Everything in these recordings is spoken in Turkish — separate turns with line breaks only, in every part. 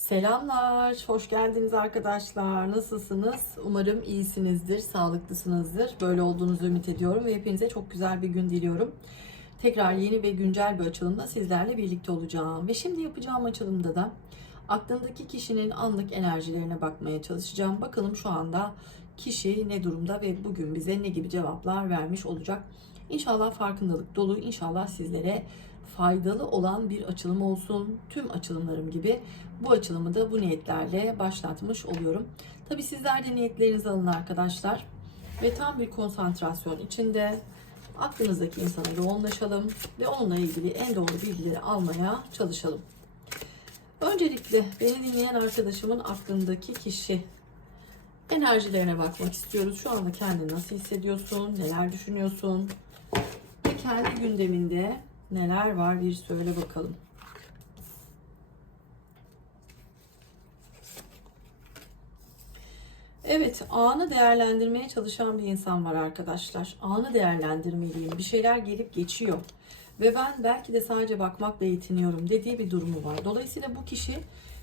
Selamlar, hoş geldiniz arkadaşlar. Nasılsınız? Umarım iyisinizdir, sağlıklısınızdır. Böyle olduğunuzu ümit ediyorum ve hepinize çok güzel bir gün diliyorum. Tekrar yeni ve güncel bir açılımda sizlerle birlikte olacağım. Ve şimdi yapacağım açılımda da aklındaki kişinin anlık enerjilerine bakmaya çalışacağım. Bakalım şu anda kişi ne durumda ve bugün bize ne gibi cevaplar vermiş olacak. İnşallah farkındalık dolu, inşallah sizlere faydalı olan bir açılım olsun. Tüm açılımlarım gibi bu açılımı da bu niyetlerle başlatmış oluyorum. Tabi sizler de niyetlerinizi alın arkadaşlar. Ve tam bir konsantrasyon içinde aklınızdaki insana yoğunlaşalım ve onunla ilgili en doğru bilgileri almaya çalışalım. Öncelikle beni dinleyen arkadaşımın aklındaki kişi enerjilerine bakmak istiyoruz. Şu anda kendini nasıl hissediyorsun? Neler düşünüyorsun? Ve kendi gündeminde neler var bir söyle bakalım. Evet, anı değerlendirmeye çalışan bir insan var arkadaşlar. Anı değerlendirmeliyim. Bir şeyler gelip geçiyor. Ve ben belki de sadece bakmakla yetiniyorum dediği bir durumu var. Dolayısıyla bu kişi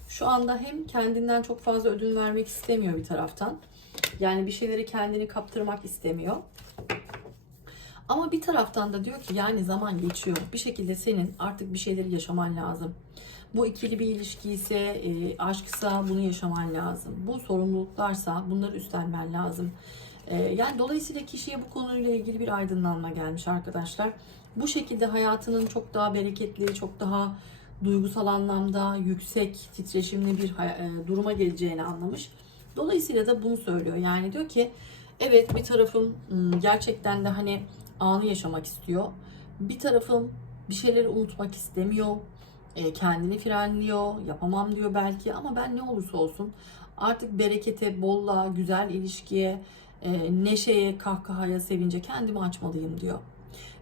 şu anda hem kendinden çok fazla ödün vermek istemiyor bir taraftan. Yani bir şeyleri kendini kaptırmak istemiyor. Ama bir taraftan da diyor ki yani zaman geçiyor. Bir şekilde senin artık bir şeyleri yaşaman lazım. Bu ikili bir ilişki ise, e, aşksa bunu yaşaman lazım. Bu sorumluluklarsa bunları üstlenmen lazım. E, yani dolayısıyla kişiye bu konuyla ilgili bir aydınlanma gelmiş arkadaşlar. Bu şekilde hayatının çok daha bereketli, çok daha duygusal anlamda yüksek, titreşimli bir e, duruma geleceğini anlamış. Dolayısıyla da bunu söylüyor. Yani diyor ki evet bir tarafım hmm, gerçekten de hani anı yaşamak istiyor. Bir tarafım bir şeyleri unutmak istemiyor. E, kendini frenliyor. Yapamam diyor belki ama ben ne olursa olsun artık berekete, bolluğa, güzel ilişkiye, e, neşeye, kahkahaya, sevince kendimi açmalıyım diyor.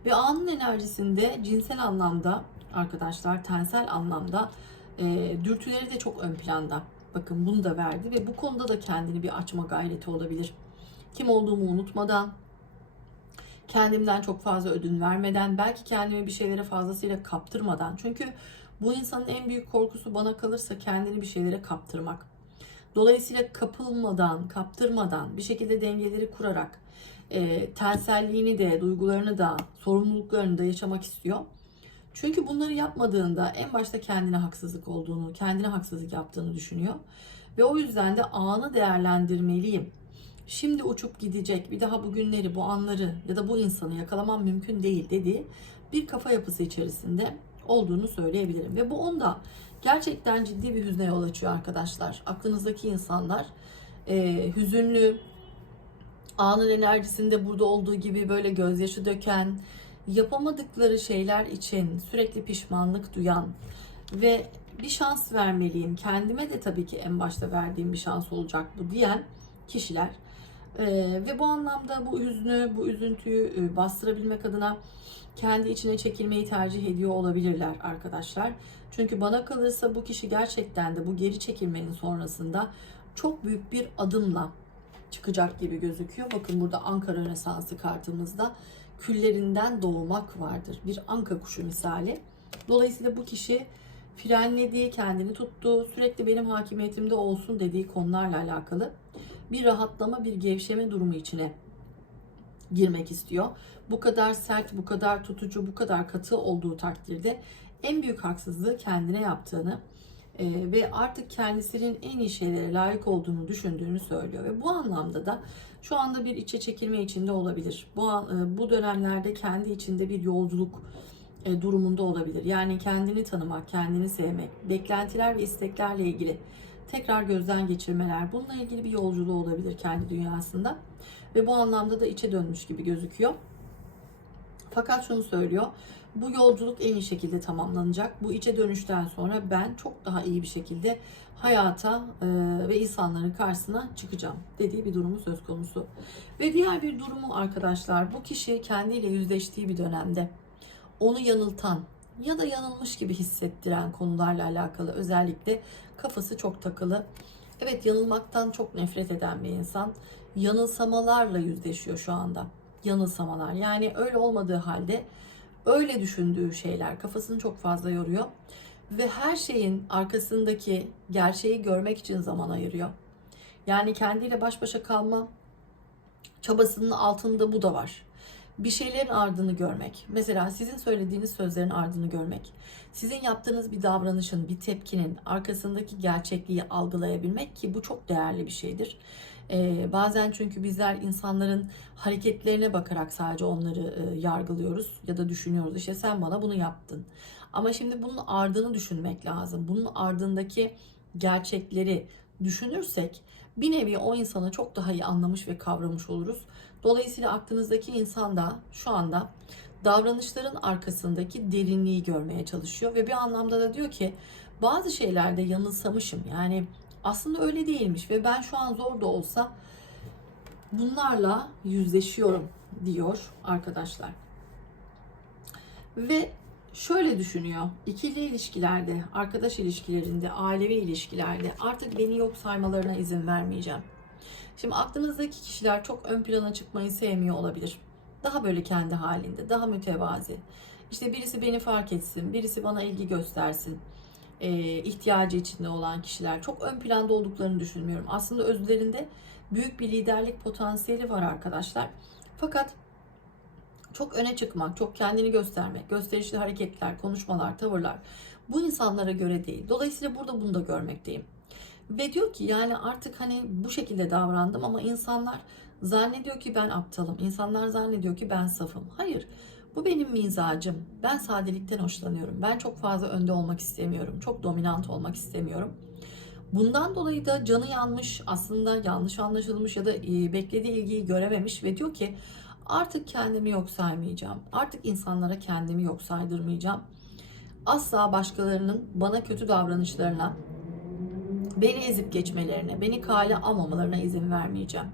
Ve anın enerjisinde cinsel anlamda arkadaşlar tensel anlamda e, dürtüleri de çok ön planda. Bakın bunu da verdi ve bu konuda da kendini bir açma gayreti olabilir. Kim olduğumu unutmadan, kendimden çok fazla ödün vermeden, belki kendimi bir şeylere fazlasıyla kaptırmadan. Çünkü bu insanın en büyük korkusu bana kalırsa kendini bir şeylere kaptırmak. Dolayısıyla kapılmadan, kaptırmadan bir şekilde dengeleri kurarak e, tenselliğini de, duygularını da, sorumluluklarını da yaşamak istiyor. Çünkü bunları yapmadığında en başta kendine haksızlık olduğunu, kendine haksızlık yaptığını düşünüyor. Ve o yüzden de anı değerlendirmeliyim. Şimdi uçup gidecek, bir daha bu günleri, bu anları ya da bu insanı yakalamam mümkün değil dediği bir kafa yapısı içerisinde olduğunu söyleyebilirim. Ve bu onda gerçekten ciddi bir hüzne yol açıyor arkadaşlar. Aklınızdaki insanlar e, hüzünlü, anın enerjisinde burada olduğu gibi böyle gözyaşı döken, yapamadıkları şeyler için sürekli pişmanlık duyan ve bir şans vermeliyim. Kendime de tabii ki en başta verdiğim bir şans olacak bu diyen kişiler. Ee, ve bu anlamda bu hüznü, bu üzüntüyü e, bastırabilmek adına kendi içine çekilmeyi tercih ediyor olabilirler arkadaşlar. Çünkü bana kalırsa bu kişi gerçekten de bu geri çekilmenin sonrasında çok büyük bir adımla çıkacak gibi gözüküyor. Bakın burada Ankara Rönesansı kartımızda küllerinden doğmak vardır. Bir anka kuşu misali. Dolayısıyla bu kişi frenlediği, kendini tuttu, sürekli benim hakimiyetimde olsun dediği konularla alakalı bir rahatlama, bir gevşeme durumu içine girmek istiyor. Bu kadar sert, bu kadar tutucu, bu kadar katı olduğu takdirde en büyük haksızlığı kendine yaptığını e, ve artık kendisinin en iyi şeylere layık olduğunu düşündüğünü söylüyor. Ve bu anlamda da şu anda bir içe çekilme içinde olabilir. Bu an- e, bu dönemlerde kendi içinde bir yolculuk e, durumunda olabilir. Yani kendini tanımak, kendini sevmek, beklentiler ve isteklerle ilgili tekrar gözden geçirmeler, bununla ilgili bir yolculuğu olabilir kendi dünyasında. Ve bu anlamda da içe dönmüş gibi gözüküyor. Fakat şunu söylüyor. Bu yolculuk en iyi şekilde tamamlanacak. Bu içe dönüşten sonra ben çok daha iyi bir şekilde hayata e, ve insanların karşısına çıkacağım dediği bir durumu söz konusu. Ve diğer bir durumu arkadaşlar bu kişi kendiyle yüzleştiği bir dönemde onu yanıltan ya da yanılmış gibi hissettiren konularla alakalı özellikle kafası çok takılı. Evet yanılmaktan çok nefret eden bir insan yanılsamalarla yüzleşiyor şu anda. Yanılsamalar yani öyle olmadığı halde öyle düşündüğü şeyler kafasını çok fazla yoruyor. ve her şeyin arkasındaki gerçeği görmek için zaman ayırıyor. Yani kendiyle baş başa kalma çabasının altında bu da var. Bir şeylerin ardını görmek. Mesela sizin söylediğiniz sözlerin ardını görmek. Sizin yaptığınız bir davranışın, bir tepkinin arkasındaki gerçekliği algılayabilmek ki bu çok değerli bir şeydir. Ee, bazen çünkü bizler insanların hareketlerine bakarak sadece onları e, yargılıyoruz ya da düşünüyoruz. İşte sen bana bunu yaptın. Ama şimdi bunun ardını düşünmek lazım. Bunun ardındaki gerçekleri düşünürsek bir nevi o insanı çok daha iyi anlamış ve kavramış oluruz. Dolayısıyla aklınızdaki insan da şu anda davranışların arkasındaki derinliği görmeye çalışıyor ve bir anlamda da diyor ki bazı şeylerde yanılsamışım. Yani aslında öyle değilmiş ve ben şu an zor da olsa bunlarla yüzleşiyorum diyor arkadaşlar. Ve şöyle düşünüyor. İkili ilişkilerde, arkadaş ilişkilerinde, ailevi ilişkilerde artık beni yok saymalarına izin vermeyeceğim. Şimdi aklınızdaki kişiler çok ön plana çıkmayı sevmiyor olabilir. Daha böyle kendi halinde, daha mütevazi. İşte birisi beni fark etsin, birisi bana ilgi göstersin. Ee, ihtiyacı içinde olan kişiler çok ön planda olduklarını düşünmüyorum. Aslında özlerinde büyük bir liderlik potansiyeli var arkadaşlar. Fakat çok öne çıkmak, çok kendini göstermek, gösterişli hareketler, konuşmalar, tavırlar bu insanlara göre değil. Dolayısıyla burada bunu da görmekteyim. Ve diyor ki yani artık hani bu şekilde davrandım ama insanlar zannediyor ki ben aptalım. İnsanlar zannediyor ki ben safım. Hayır. Bu benim mizacım. Ben sadelikten hoşlanıyorum. Ben çok fazla önde olmak istemiyorum. Çok dominant olmak istemiyorum. Bundan dolayı da canı yanmış, aslında yanlış anlaşılmış ya da e, beklediği ilgiyi görememiş ve diyor ki artık kendimi yok saymayacağım. Artık insanlara kendimi yok saydırmayacağım. Asla başkalarının bana kötü davranışlarına, beni ezip geçmelerine, beni kale almamalarına izin vermeyeceğim.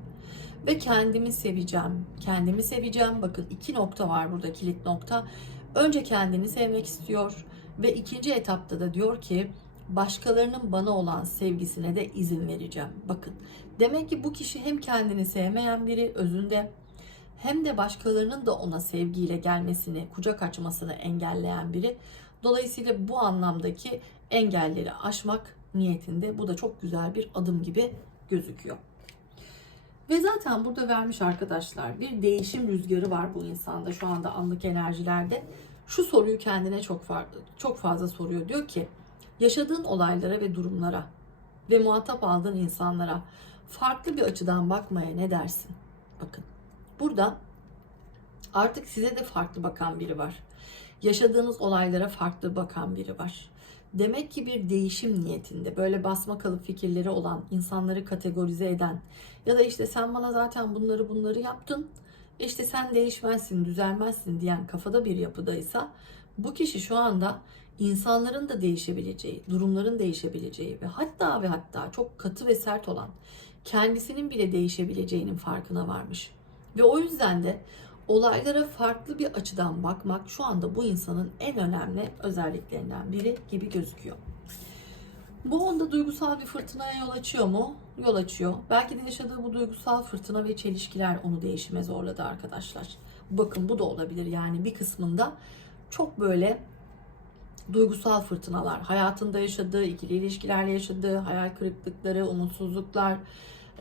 Ve kendimi seveceğim. Kendimi seveceğim. Bakın iki nokta var burada kilit nokta. Önce kendini sevmek istiyor ve ikinci etapta da diyor ki başkalarının bana olan sevgisine de izin vereceğim. Bakın demek ki bu kişi hem kendini sevmeyen biri özünde hem de başkalarının da ona sevgiyle gelmesini, kucak açmasını engelleyen biri. Dolayısıyla bu anlamdaki engelleri aşmak niyetinde bu da çok güzel bir adım gibi gözüküyor. Ve zaten burada vermiş arkadaşlar bir değişim rüzgarı var bu insanda şu anda anlık enerjilerde. Şu soruyu kendine çok farklı, çok fazla soruyor. Diyor ki yaşadığın olaylara ve durumlara ve muhatap aldığın insanlara farklı bir açıdan bakmaya ne dersin? Bakın burada artık size de farklı bakan biri var. Yaşadığınız olaylara farklı bakan biri var. Demek ki bir değişim niyetinde böyle basma kalıp fikirleri olan insanları kategorize eden ya da işte sen bana zaten bunları bunları yaptın işte sen değişmezsin düzelmezsin diyen kafada bir yapıdaysa bu kişi şu anda insanların da değişebileceği, durumların değişebileceği ve hatta ve hatta çok katı ve sert olan kendisinin bile değişebileceğinin farkına varmış. Ve o yüzden de olaylara farklı bir açıdan bakmak şu anda bu insanın en önemli özelliklerinden biri gibi gözüküyor. Bu onda duygusal bir fırtınaya yol açıyor mu? Yol açıyor. Belki de yaşadığı bu duygusal fırtına ve çelişkiler onu değişime zorladı arkadaşlar. Bakın bu da olabilir yani bir kısmında çok böyle duygusal fırtınalar, hayatında yaşadığı, ikili ilişkilerle yaşadığı, hayal kırıklıkları, umutsuzluklar,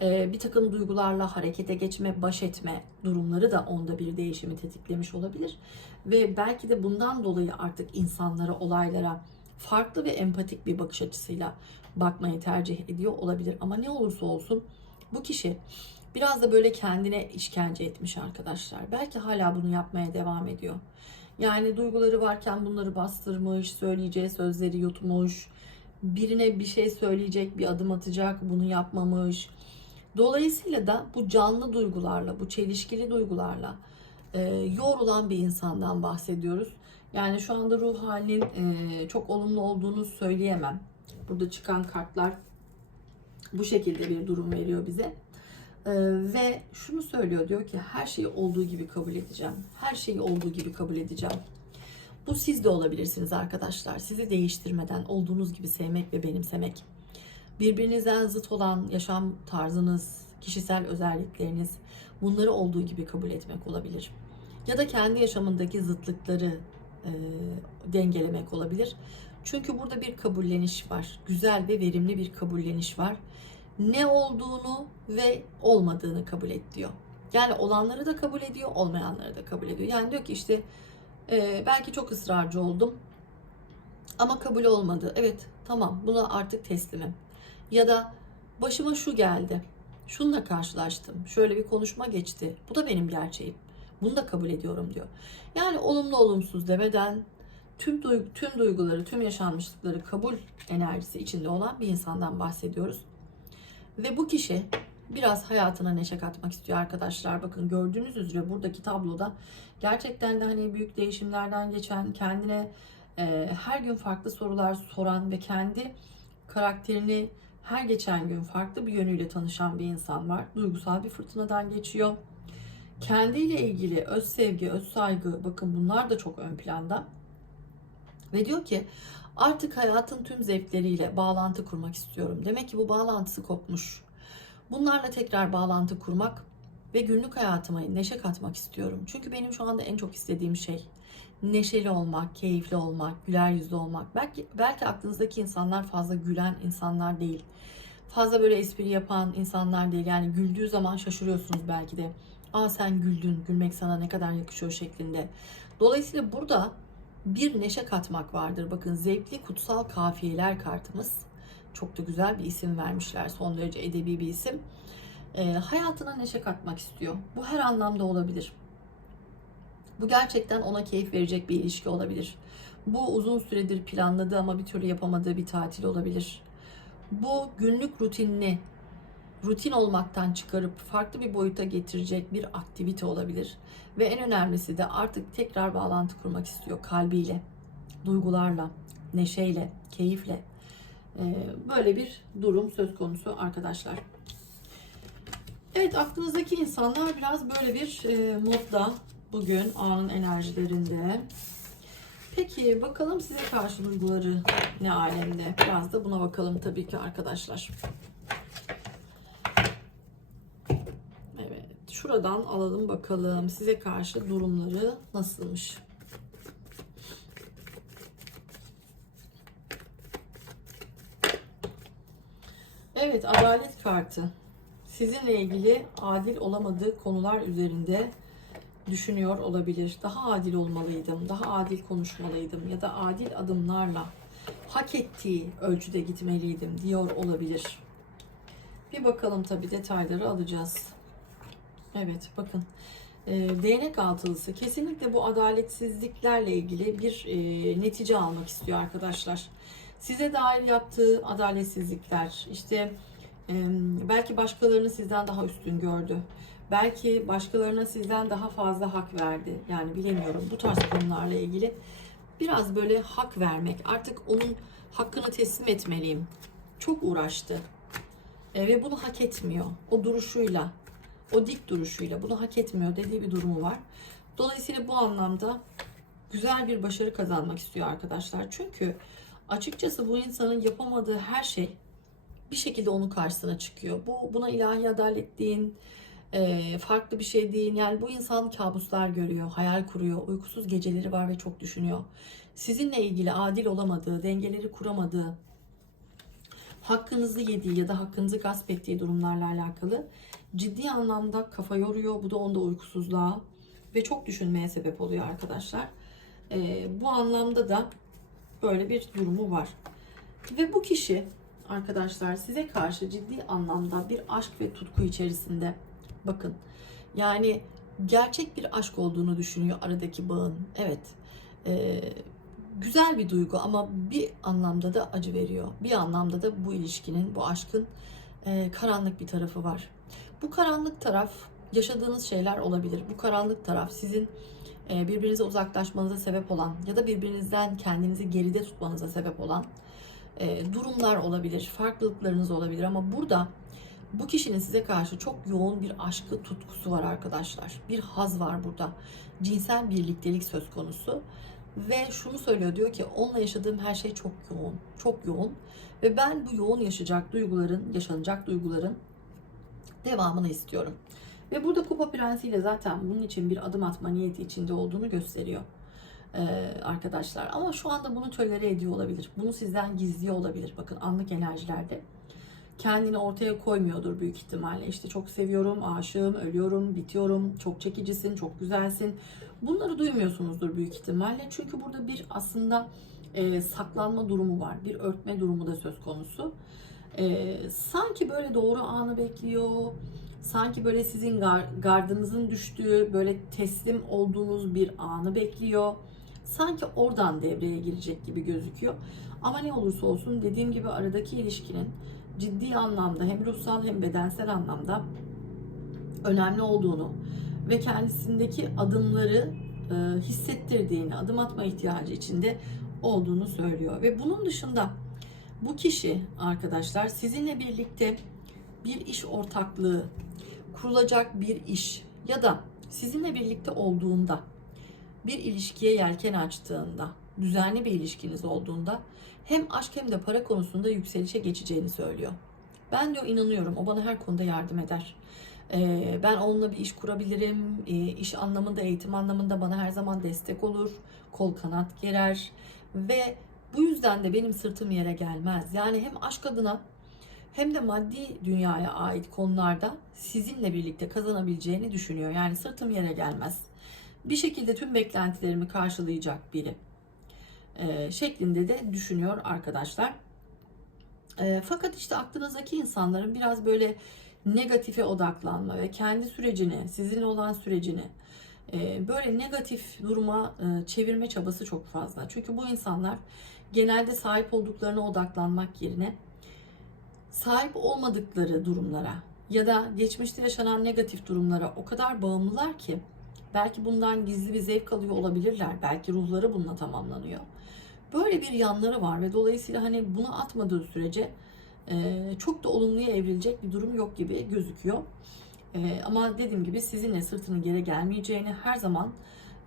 bir takım duygularla harekete geçme, baş etme durumları da onda bir değişimi tetiklemiş olabilir. Ve belki de bundan dolayı artık insanlara, olaylara farklı ve empatik bir bakış açısıyla bakmayı tercih ediyor olabilir. Ama ne olursa olsun bu kişi biraz da böyle kendine işkence etmiş arkadaşlar. Belki hala bunu yapmaya devam ediyor. Yani duyguları varken bunları bastırmış, söyleyeceği sözleri yutmuş, birine bir şey söyleyecek, bir adım atacak, bunu yapmamış. Dolayısıyla da bu canlı duygularla, bu çelişkili duygularla e, yorulan bir insandan bahsediyoruz. Yani şu anda ruh halinin e, çok olumlu olduğunu söyleyemem. Burada çıkan kartlar bu şekilde bir durum veriyor bize. E, ve şunu söylüyor diyor ki her şeyi olduğu gibi kabul edeceğim. Her şeyi olduğu gibi kabul edeceğim. Bu siz de olabilirsiniz arkadaşlar. Sizi değiştirmeden olduğunuz gibi sevmek ve benimsemek birbirinizden zıt olan yaşam tarzınız, kişisel özellikleriniz bunları olduğu gibi kabul etmek olabilir. Ya da kendi yaşamındaki zıtlıkları e, dengelemek olabilir. Çünkü burada bir kabulleniş var. Güzel ve verimli bir kabulleniş var. Ne olduğunu ve olmadığını kabul et diyor. Yani olanları da kabul ediyor, olmayanları da kabul ediyor. Yani diyor ki işte e, belki çok ısrarcı oldum ama kabul olmadı. Evet tamam buna artık teslimim. Ya da başıma şu geldi. Şununla karşılaştım. Şöyle bir konuşma geçti. Bu da benim gerçeğim. Bunu da kabul ediyorum diyor. Yani olumlu olumsuz demeden tüm duygu, tüm duyguları, tüm yaşanmışlıkları kabul enerjisi içinde olan bir insandan bahsediyoruz. Ve bu kişi biraz hayatına neşe katmak istiyor arkadaşlar. Bakın gördüğünüz üzere buradaki tabloda gerçekten de hani büyük değişimlerden geçen, kendine e, her gün farklı sorular soran ve kendi karakterini her geçen gün farklı bir yönüyle tanışan bir insan var. Duygusal bir fırtınadan geçiyor. Kendiyle ilgili öz sevgi, öz saygı bakın bunlar da çok ön planda. Ve diyor ki artık hayatın tüm zevkleriyle bağlantı kurmak istiyorum. Demek ki bu bağlantısı kopmuş. Bunlarla tekrar bağlantı kurmak ve günlük hayatıma neşe katmak istiyorum. Çünkü benim şu anda en çok istediğim şey neşeli olmak, keyifli olmak, güler yüzlü olmak. Belki belki aklınızdaki insanlar fazla gülen insanlar değil. Fazla böyle espri yapan insanlar değil. Yani güldüğü zaman şaşırıyorsunuz belki de. Aa sen güldün, gülmek sana ne kadar yakışıyor şeklinde. Dolayısıyla burada bir neşe katmak vardır. Bakın zevkli kutsal kafiyeler kartımız. Çok da güzel bir isim vermişler. Son derece edebi bir isim. E, hayatına neşe katmak istiyor. Bu her anlamda olabilir. Bu gerçekten ona keyif verecek bir ilişki olabilir. Bu uzun süredir planladığı ama bir türlü yapamadığı bir tatil olabilir. Bu günlük rutinini rutin olmaktan çıkarıp farklı bir boyuta getirecek bir aktivite olabilir. Ve en önemlisi de artık tekrar bağlantı kurmak istiyor kalbiyle, duygularla, neşeyle, keyifle. Ee, böyle bir durum söz konusu arkadaşlar. Evet aklınızdaki insanlar biraz böyle bir e, modda bugün anın enerjilerinde. Peki bakalım size karşı duyguları ne alemde? Biraz da buna bakalım tabii ki arkadaşlar. Evet şuradan alalım bakalım size karşı durumları nasılmış? Evet adalet kartı. Sizinle ilgili adil olamadığı konular üzerinde düşünüyor olabilir. Daha adil olmalıydım, daha adil konuşmalıydım ya da adil adımlarla hak ettiği ölçüde gitmeliydim diyor olabilir. Bir bakalım tabi detayları alacağız. Evet bakın e, değnek altılısı kesinlikle bu adaletsizliklerle ilgili bir e, netice almak istiyor arkadaşlar. Size dair yaptığı adaletsizlikler işte e, belki başkalarını sizden daha üstün gördü Belki başkalarına sizden daha fazla hak verdi. Yani bilemiyorum bu tarz konularla ilgili biraz böyle hak vermek. Artık onun hakkını teslim etmeliyim. Çok uğraştı. E, ve bunu hak etmiyor. O duruşuyla, o dik duruşuyla bunu hak etmiyor dediği bir durumu var. Dolayısıyla bu anlamda güzel bir başarı kazanmak istiyor arkadaşlar. Çünkü açıkçası bu insanın yapamadığı her şey bir şekilde onun karşısına çıkıyor. Bu buna ilahi adalet deyin, e, farklı bir şey değil. Yani bu insan kabuslar görüyor, hayal kuruyor, uykusuz geceleri var ve çok düşünüyor. Sizinle ilgili adil olamadığı, dengeleri kuramadığı, hakkınızı yediği ya da hakkınızı gasp ettiği durumlarla alakalı ciddi anlamda kafa yoruyor. Bu da onda uykusuzluğa ve çok düşünmeye sebep oluyor arkadaşlar. E, bu anlamda da böyle bir durumu var. Ve bu kişi arkadaşlar size karşı ciddi anlamda bir aşk ve tutku içerisinde Bakın yani gerçek bir aşk olduğunu düşünüyor aradaki bağın. Evet. E, güzel bir duygu ama bir anlamda da acı veriyor. Bir anlamda da bu ilişkinin, bu aşkın e, karanlık bir tarafı var. Bu karanlık taraf yaşadığınız şeyler olabilir. Bu karanlık taraf sizin e, birbirinize uzaklaşmanıza sebep olan ya da birbirinizden kendinizi geride tutmanıza sebep olan e, durumlar olabilir. Farklılıklarınız olabilir ama burada bu kişinin size karşı çok yoğun bir aşkı, tutkusu var arkadaşlar. Bir haz var burada. Cinsel birliktelik söz konusu. Ve şunu söylüyor diyor ki onunla yaşadığım her şey çok yoğun. Çok yoğun. Ve ben bu yoğun yaşayacak duyguların, yaşanacak duyguların devamını istiyorum. Ve burada Kupa Prensi ile zaten bunun için bir adım atma niyeti içinde olduğunu gösteriyor. Ee, arkadaşlar. Ama şu anda bunu tölere ediyor olabilir. Bunu sizden gizliyor olabilir. Bakın anlık enerjilerde. Kendini ortaya koymuyordur büyük ihtimalle. İşte çok seviyorum, aşığım, ölüyorum, bitiyorum, çok çekicisin, çok güzelsin. Bunları duymuyorsunuzdur büyük ihtimalle. Çünkü burada bir aslında e, saklanma durumu var. Bir örtme durumu da söz konusu. E, sanki böyle doğru anı bekliyor. Sanki böyle sizin gar- gardınızın düştüğü, böyle teslim olduğunuz bir anı bekliyor. Sanki oradan devreye girecek gibi gözüküyor. Ama ne olursa olsun dediğim gibi aradaki ilişkinin ciddi anlamda hem ruhsal hem bedensel anlamda önemli olduğunu ve kendisindeki adımları e, hissettirdiğini, adım atma ihtiyacı içinde olduğunu söylüyor. Ve bunun dışında bu kişi arkadaşlar sizinle birlikte bir iş ortaklığı, kurulacak bir iş ya da sizinle birlikte olduğunda bir ilişkiye yelken açtığında, düzenli bir ilişkiniz olduğunda hem aşk hem de para konusunda yükselişe geçeceğini söylüyor. Ben diyor inanıyorum o bana her konuda yardım eder. Ee, ben onunla bir iş kurabilirim. Ee, iş anlamında, eğitim anlamında bana her zaman destek olur. Kol kanat gerer. Ve bu yüzden de benim sırtım yere gelmez. Yani hem aşk adına hem de maddi dünyaya ait konularda sizinle birlikte kazanabileceğini düşünüyor. Yani sırtım yere gelmez. Bir şekilde tüm beklentilerimi karşılayacak biri e, şeklinde de düşünüyor arkadaşlar. E, fakat işte aklınızdaki insanların biraz böyle negatife odaklanma ve kendi sürecini, sizinle olan sürecini e, böyle negatif duruma e, çevirme çabası çok fazla. Çünkü bu insanlar genelde sahip olduklarına odaklanmak yerine sahip olmadıkları durumlara ya da geçmişte yaşanan negatif durumlara o kadar bağımlılar ki belki bundan gizli bir zevk alıyor olabilirler. Belki ruhları bununla tamamlanıyor. Böyle bir yanları var ve dolayısıyla hani bunu atmadığı sürece e, çok da olumluya evrilecek bir durum yok gibi gözüküyor. E, ama dediğim gibi sizinle sırtının geri gelmeyeceğini her zaman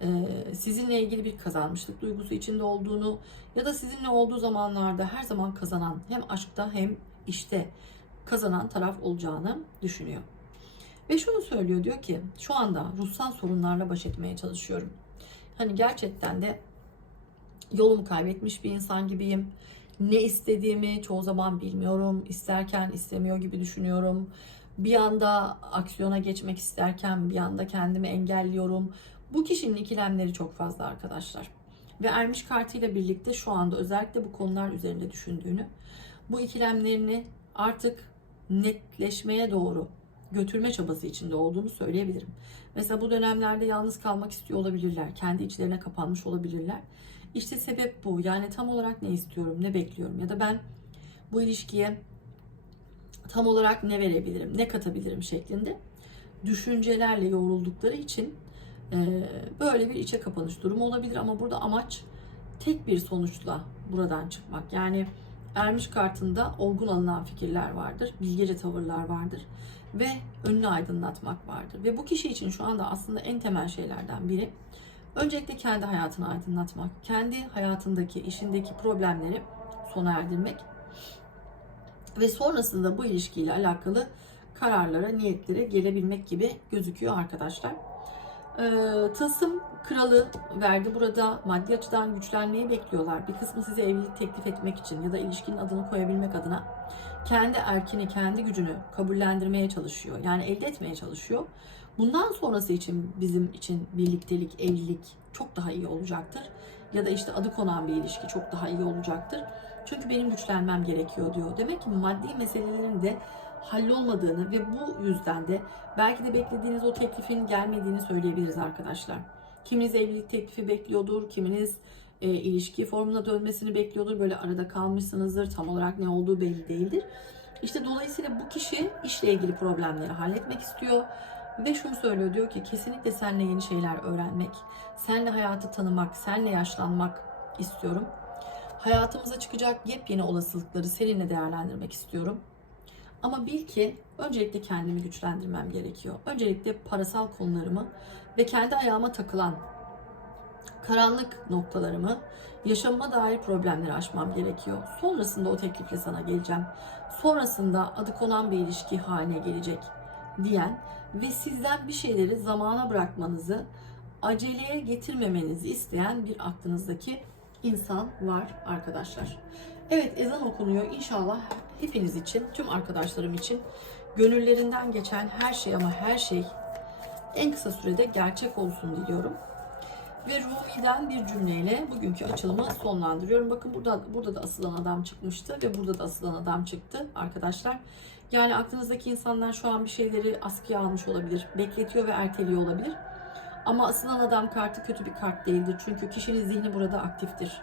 e, sizinle ilgili bir kazanmışlık duygusu içinde olduğunu ya da sizinle olduğu zamanlarda her zaman kazanan hem aşkta hem işte kazanan taraf olacağını düşünüyor. Ve şunu söylüyor diyor ki şu anda ruhsal sorunlarla baş etmeye çalışıyorum. Hani gerçekten de yolumu kaybetmiş bir insan gibiyim. Ne istediğimi çoğu zaman bilmiyorum. İsterken istemiyor gibi düşünüyorum. Bir anda aksiyona geçmek isterken bir anda kendimi engelliyorum. Bu kişinin ikilemleri çok fazla arkadaşlar. Ve ermiş kartıyla birlikte şu anda özellikle bu konular üzerinde düşündüğünü, bu ikilemlerini artık netleşmeye doğru götürme çabası içinde olduğunu söyleyebilirim. Mesela bu dönemlerde yalnız kalmak istiyor olabilirler. Kendi içlerine kapanmış olabilirler. İşte sebep bu. Yani tam olarak ne istiyorum, ne bekliyorum ya da ben bu ilişkiye tam olarak ne verebilirim, ne katabilirim şeklinde düşüncelerle yoğruldukları için e, böyle bir içe kapanış durumu olabilir ama burada amaç tek bir sonuçla buradan çıkmak. Yani ermiş kartında olgun alınan fikirler vardır, bilgece tavırlar vardır ve önünü aydınlatmak vardır. Ve bu kişi için şu anda aslında en temel şeylerden biri öncelikle kendi hayatını aydınlatmak, kendi hayatındaki, işindeki problemleri sona erdirmek ve sonrasında bu ilişkiyle alakalı kararlara, niyetlere gelebilmek gibi gözüküyor arkadaşlar. Ee, Tılsım kralı verdi. Burada maddi açıdan güçlenmeyi bekliyorlar. Bir kısmı size evlilik teklif etmek için ya da ilişkinin adını koyabilmek adına kendi erkini, kendi gücünü kabullendirmeye çalışıyor. Yani elde etmeye çalışıyor. Bundan sonrası için bizim için birliktelik, evlilik çok daha iyi olacaktır. Ya da işte adı konan bir ilişki çok daha iyi olacaktır. Çünkü benim güçlenmem gerekiyor diyor. Demek ki maddi meselelerin de hallolmadığını ve bu yüzden de belki de beklediğiniz o teklifin gelmediğini söyleyebiliriz arkadaşlar. Kiminiz evlilik teklifi bekliyordur, kiminiz e, ilişki formuna dönmesini bekliyordur. Böyle arada kalmışsınızdır. Tam olarak ne olduğu belli değildir. İşte dolayısıyla bu kişi işle ilgili problemleri halletmek istiyor. Ve şunu söylüyor diyor ki kesinlikle seninle yeni şeyler öğrenmek, seninle hayatı tanımak, seninle yaşlanmak istiyorum. Hayatımıza çıkacak yepyeni olasılıkları seninle değerlendirmek istiyorum. Ama bil ki öncelikle kendimi güçlendirmem gerekiyor. Öncelikle parasal konularımı ve kendi ayağıma takılan karanlık noktalarımı, yaşamıma dair problemleri aşmam gerekiyor. Sonrasında o teklifle sana geleceğim. Sonrasında adı konan bir ilişki haline gelecek diyen ve sizden bir şeyleri zamana bırakmanızı aceleye getirmemenizi isteyen bir aklınızdaki insan var arkadaşlar. Evet ezan okunuyor. İnşallah hepiniz için, tüm arkadaşlarım için gönüllerinden geçen her şey ama her şey en kısa sürede gerçek olsun diliyorum. Ve Rumi'den bir cümleyle bugünkü açılımı sonlandırıyorum. Bakın burada burada da asılan adam çıkmıştı ve burada da asılan adam çıktı arkadaşlar. Yani aklınızdaki insanlar şu an bir şeyleri askıya almış olabilir, bekletiyor ve erteliyor olabilir. Ama asılan adam kartı kötü bir kart değildir. Çünkü kişinin zihni burada aktiftir.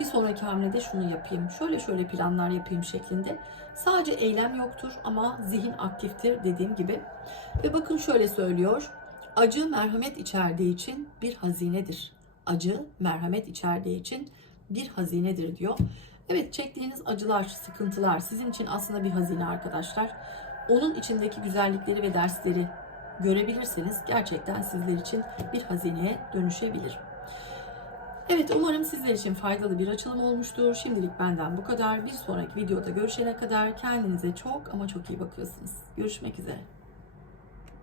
Bir sonraki hamlede şunu yapayım, şöyle şöyle planlar yapayım şeklinde. Sadece eylem yoktur ama zihin aktiftir dediğim gibi. Ve bakın şöyle söylüyor. Acı merhamet içerdiği için bir hazinedir. Acı merhamet içerdiği için bir hazinedir diyor. Evet çektiğiniz acılar, sıkıntılar sizin için aslında bir hazine arkadaşlar. Onun içindeki güzellikleri ve dersleri görebilirseniz gerçekten sizler için bir hazineye dönüşebilir. Evet umarım sizler için faydalı bir açılım olmuştur. Şimdilik benden bu kadar. Bir sonraki videoda görüşene kadar kendinize çok ama çok iyi bakıyorsunuz. Görüşmek üzere.